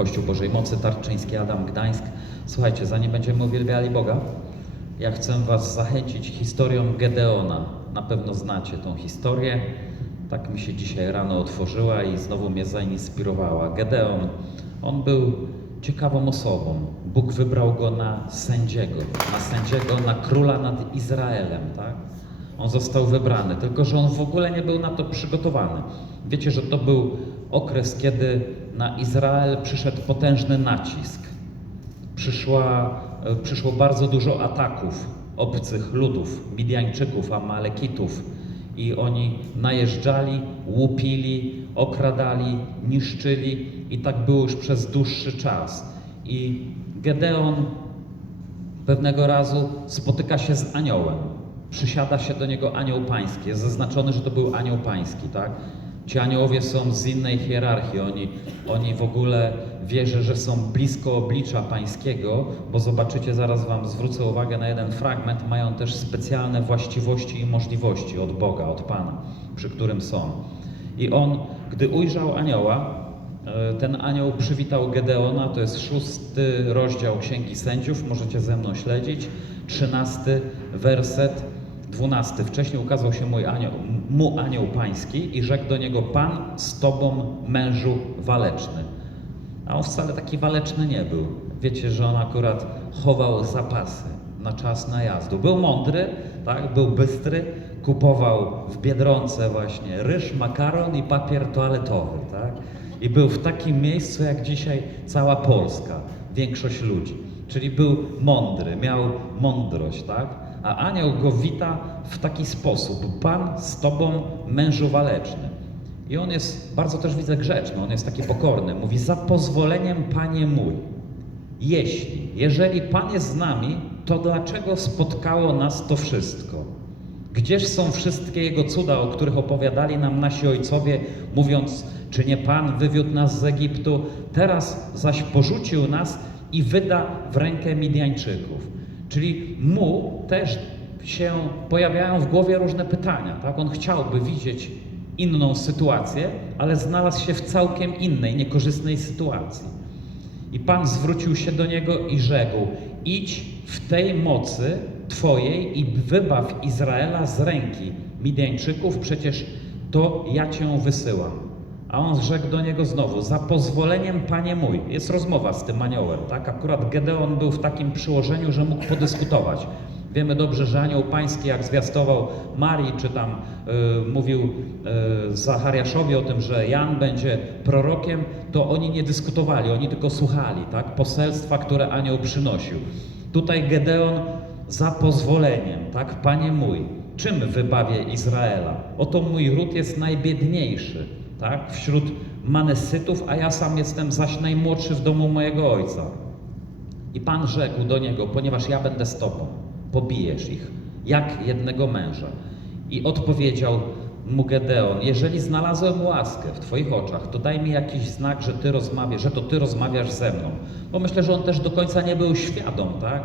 Kościół Bożej Mocy, Tarczyński, Adam, Gdańsk. Słuchajcie, zanim będziemy uwielbiali Boga, ja chcę Was zachęcić historią Gedeona. Na pewno znacie tą historię. Tak mi się dzisiaj rano otworzyła i znowu mnie zainspirowała. Gedeon, on był ciekawą osobą. Bóg wybrał go na sędziego, na sędziego, na króla nad Izraelem, tak? On został wybrany, tylko że on w ogóle nie był na to przygotowany. Wiecie, że to był okres, kiedy na Izrael przyszedł potężny nacisk. Przyszła, e, przyszło bardzo dużo ataków obcych ludów, Midianczyków, Amalekitów i oni najeżdżali, łupili, okradali, niszczyli i tak było już przez dłuższy czas. I Gedeon pewnego razu spotyka się z aniołem. Przysiada się do niego anioł pański. Jest zaznaczone, że to był anioł pański, tak? Ci aniołowie są z innej hierarchii. Oni, oni w ogóle wierzę, że są blisko oblicza pańskiego, bo zobaczycie, zaraz wam zwrócę uwagę na jeden fragment. Mają też specjalne właściwości i możliwości od Boga, od Pana, przy którym są. I on, gdy ujrzał anioła, e, ten anioł przywitał Gedeona, to jest szósty rozdział Księgi Sędziów, możecie ze mną śledzić, trzynasty werset, dwunasty. Wcześniej ukazał się mój anioł, mu anioł pański i rzekł do niego, Pan z tobą mężu waleczny. A on wcale taki waleczny nie był. Wiecie, że on akurat chował zapasy na czas najazdu. Był mądry, tak? był bystry, kupował w Biedronce właśnie ryż, makaron i papier toaletowy. Tak? I był w takim miejscu jak dzisiaj cała Polska, większość ludzi. Czyli był mądry, miał mądrość, tak? A anioł go wita w taki sposób. Pan z tobą mężu waleczny. I on jest, bardzo też widzę grzeczny, on jest taki pokorny. Mówi, za pozwoleniem Panie mój, jeśli, jeżeli Pan jest z nami, to dlaczego spotkało nas to wszystko? Gdzież są wszystkie Jego cuda, o których opowiadali nam nasi ojcowie, mówiąc, czy nie Pan wywiódł nas z Egiptu, teraz zaś porzucił nas i wyda w rękę Midianczyków. Czyli mu też się pojawiają w głowie różne pytania. Tak? On chciałby widzieć inną sytuację, ale znalazł się w całkiem innej, niekorzystnej sytuacji. I Pan zwrócił się do niego i rzekł: Idź w tej mocy Twojej i wybaw Izraela z ręki Midianczyków, przecież to ja Cię wysyłam. A on rzekł do niego znowu: Za pozwoleniem, panie mój. Jest rozmowa z tym aniołem, tak? Akurat Gedeon był w takim przyłożeniu, że mógł podyskutować. Wiemy dobrze, że anioł pański, jak zwiastował Marii, czy tam y, mówił y, Zachariaszowi o tym, że Jan będzie prorokiem, to oni nie dyskutowali, oni tylko słuchali, tak? Poselstwa, które anioł przynosił. Tutaj Gedeon za pozwoleniem, tak? Panie mój, czym wybawię Izraela? Oto mój ród jest najbiedniejszy, tak? Wśród Manesytów, a ja sam jestem zaś najmłodszy w domu mojego ojca. I Pan rzekł do niego, ponieważ ja będę z tobą, pobijesz ich, jak jednego męża. I odpowiedział mu Gedeon, jeżeli znalazłem łaskę w Twoich oczach, to daj mi jakiś znak, że Ty rozmawiasz, że to Ty rozmawiasz ze mną. Bo myślę, że on też do końca nie był świadom, tak?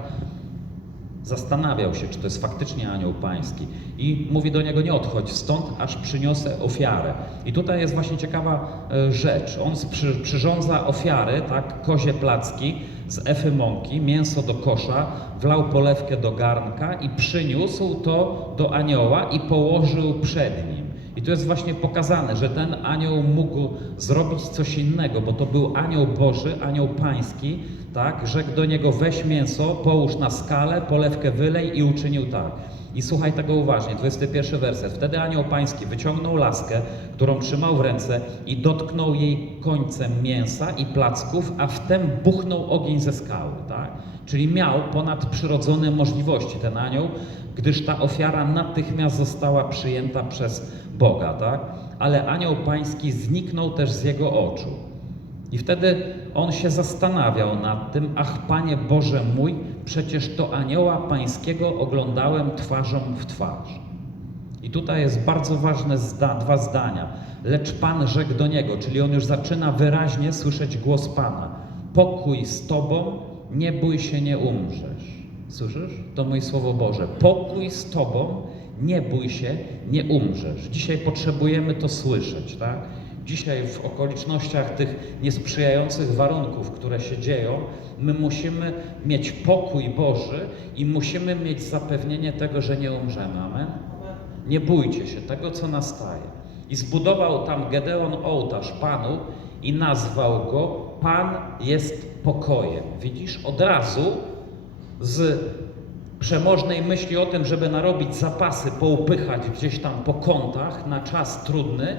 Zastanawiał się, czy to jest faktycznie anioł pański. I mówi do niego, nie odchodź stąd, aż przyniosę ofiarę. I tutaj jest właśnie ciekawa e, rzecz. On przy, przyrządza ofiary, tak, kozie placki z efy mąki, mięso do kosza, wlał polewkę do garnka i przyniósł to do anioła i położył przed nim. I tu jest właśnie pokazane, że ten anioł mógł zrobić coś innego, bo to był anioł Boży, anioł pański, tak? Rzekł do niego: weź mięso, połóż na skalę, polewkę wylej i uczynił tak. I słuchaj tego uważnie, 21 werset. Wtedy anioł pański wyciągnął laskę, którą trzymał w ręce i dotknął jej końcem mięsa i placków, a wtem buchnął ogień ze skały, tak? Czyli miał ponadprzyrodzone możliwości ten anioł, gdyż ta ofiara natychmiast została przyjęta przez Boga, tak? Ale anioł pański zniknął też z jego oczu. I wtedy on się zastanawiał nad tym, ach Panie Boże mój, przecież to anioła pańskiego oglądałem twarzą w twarz. I tutaj jest bardzo ważne zda, dwa zdania. Lecz Pan rzekł do niego, czyli on już zaczyna wyraźnie słyszeć głos Pana. Pokój z Tobą, nie bój się, nie umrzesz. Słyszysz? To moje słowo Boże. Pokój z Tobą, nie bój się, nie umrzesz. Dzisiaj potrzebujemy to słyszeć, tak? Dzisiaj w okolicznościach tych niesprzyjających warunków, które się dzieją, my musimy mieć pokój Boży i musimy mieć zapewnienie tego, że nie umrzemy. Amen? Nie bójcie się tego, co nastaje. I zbudował tam Gedeon ołtarz Panu i nazwał go Pan jest pokojem. Widzisz, od razu z przemożnej myśli o tym, żeby narobić zapasy, poupychać gdzieś tam po kątach na czas trudny,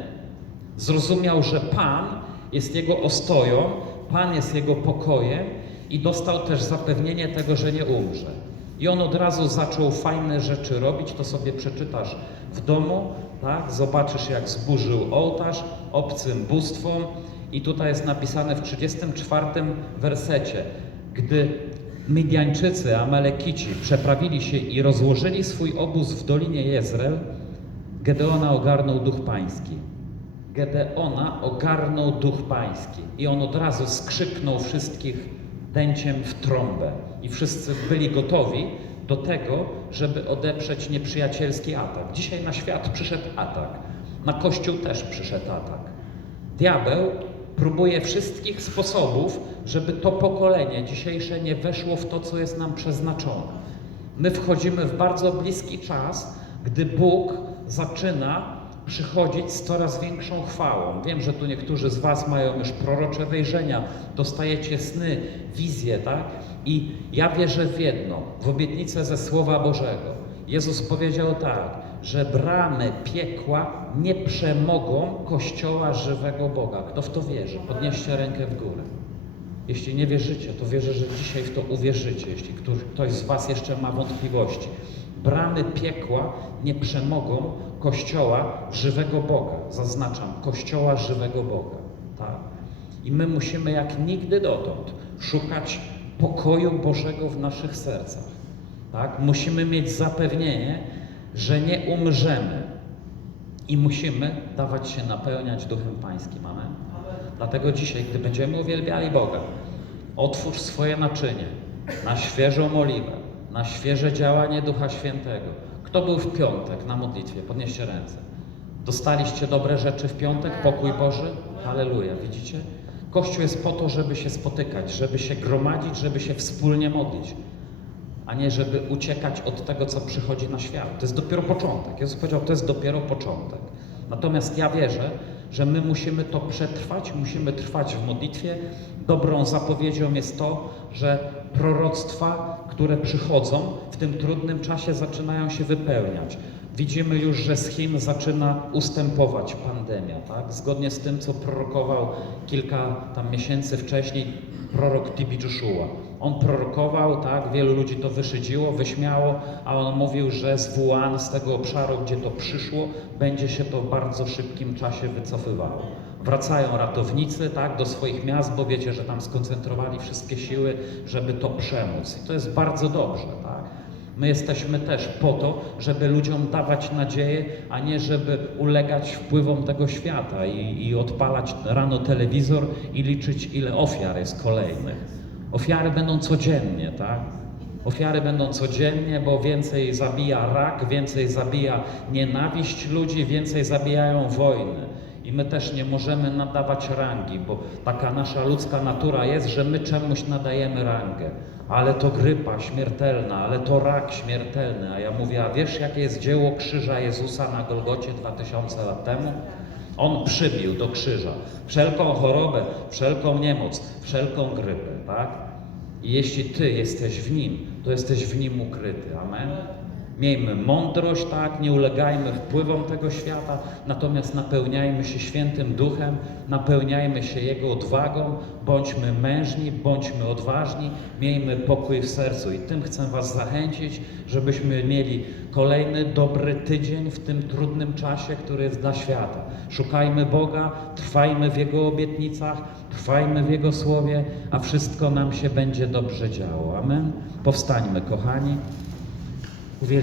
zrozumiał, że Pan jest jego ostoją, Pan jest jego pokojem i dostał też zapewnienie tego, że nie umrze. I on od razu zaczął fajne rzeczy robić, to sobie przeczytasz w domu, tak? Zobaczysz, jak zburzył ołtarz obcym bóstwom. I tutaj jest napisane w 34 wersecie, gdy Midianczycy, Amalekici przeprawili się i rozłożyli swój obóz w Dolinie Jezreel, Gedeona ogarnął duch pański. Gedeona ogarnął duch pański i on od razu skrzyknął wszystkich dęciem w trąbę. I wszyscy byli gotowi do tego, żeby odeprzeć nieprzyjacielski atak. Dzisiaj na świat przyszedł atak, na Kościół też przyszedł atak. Diabeł próbuje wszystkich sposobów, żeby to pokolenie dzisiejsze nie weszło w to, co jest nam przeznaczone. My wchodzimy w bardzo bliski czas, gdy Bóg zaczyna przychodzić z coraz większą chwałą. Wiem, że tu niektórzy z Was mają już prorocze wejrzenia, dostajecie sny, wizje, tak? I ja wierzę w jedno, w obietnicę ze Słowa Bożego. Jezus powiedział tak, że bramy piekła nie przemogą Kościoła żywego Boga. Kto w to wierzy? Podnieście rękę w górę. Jeśli nie wierzycie, to wierzę, że dzisiaj w to uwierzycie, jeśli ktoś z Was jeszcze ma wątpliwości. Bramy piekła nie przemogą Kościoła żywego Boga. Zaznaczam, Kościoła żywego Boga. Tak? I my musimy jak nigdy dotąd szukać pokoju Bożego w naszych sercach. Tak? Musimy mieć zapewnienie, że nie umrzemy. I musimy dawać się napełniać Duchem Pańskim. Amen. Dlatego dzisiaj, gdy będziemy uwielbiali Boga, otwórz swoje naczynie na świeżą oliwę, na świeże działanie Ducha Świętego. Kto był w piątek na modlitwie? Podnieście ręce. Dostaliście dobre rzeczy w piątek? Pokój Boży? Halleluja. Widzicie? Kościół jest po to, żeby się spotykać, żeby się gromadzić, żeby się wspólnie modlić a nie żeby uciekać od tego, co przychodzi na świat. To jest dopiero początek. Jezus powiedział, to jest dopiero początek. Natomiast ja wierzę, że my musimy to przetrwać, musimy trwać w modlitwie. Dobrą zapowiedzią jest to, że proroctwa, które przychodzą w tym trudnym czasie, zaczynają się wypełniać. Widzimy już, że z Chin zaczyna ustępować pandemia, tak? Zgodnie z tym, co prorokował kilka tam miesięcy wcześniej prorok Tibi Joshua. On prorokował, tak, wielu ludzi to wyszydziło, wyśmiało, a on mówił, że z Wuhan, z tego obszaru, gdzie to przyszło, będzie się to w bardzo szybkim czasie wycofywało. Wracają ratownicy, tak, do swoich miast, bo wiecie, że tam skoncentrowali wszystkie siły, żeby to przemóc. I to jest bardzo dobrze, tak. My jesteśmy też po to, żeby ludziom dawać nadzieję, a nie żeby ulegać wpływom tego świata i, i odpalać rano telewizor i liczyć, ile ofiar jest kolejnych. Ofiary będą codziennie, tak? Ofiary będą codziennie, bo więcej zabija rak, więcej zabija nienawiść ludzi, więcej zabijają wojny. I my też nie możemy nadawać rangi, bo taka nasza ludzka natura jest, że my czemuś nadajemy rangę. Ale to grypa śmiertelna, ale to rak śmiertelny. A ja mówię, a wiesz jakie jest dzieło krzyża Jezusa na Golgocie 2000 lat temu? On przybił do krzyża wszelką chorobę, wszelką niemoc, wszelką grypę, tak? I jeśli Ty jesteś w Nim, to jesteś w Nim ukryty. Amen? Miejmy mądrość, tak, nie ulegajmy wpływom tego świata, natomiast napełniajmy się świętym duchem, napełniajmy się Jego odwagą, bądźmy mężni, bądźmy odważni, miejmy pokój w sercu. I tym chcę Was zachęcić, żebyśmy mieli kolejny dobry tydzień w tym trudnym czasie, który jest dla świata. Szukajmy Boga, trwajmy w Jego obietnicach, trwajmy w Jego słowie, a wszystko nam się będzie dobrze działo. Amen. Powstańmy, kochani. Uwielbiamy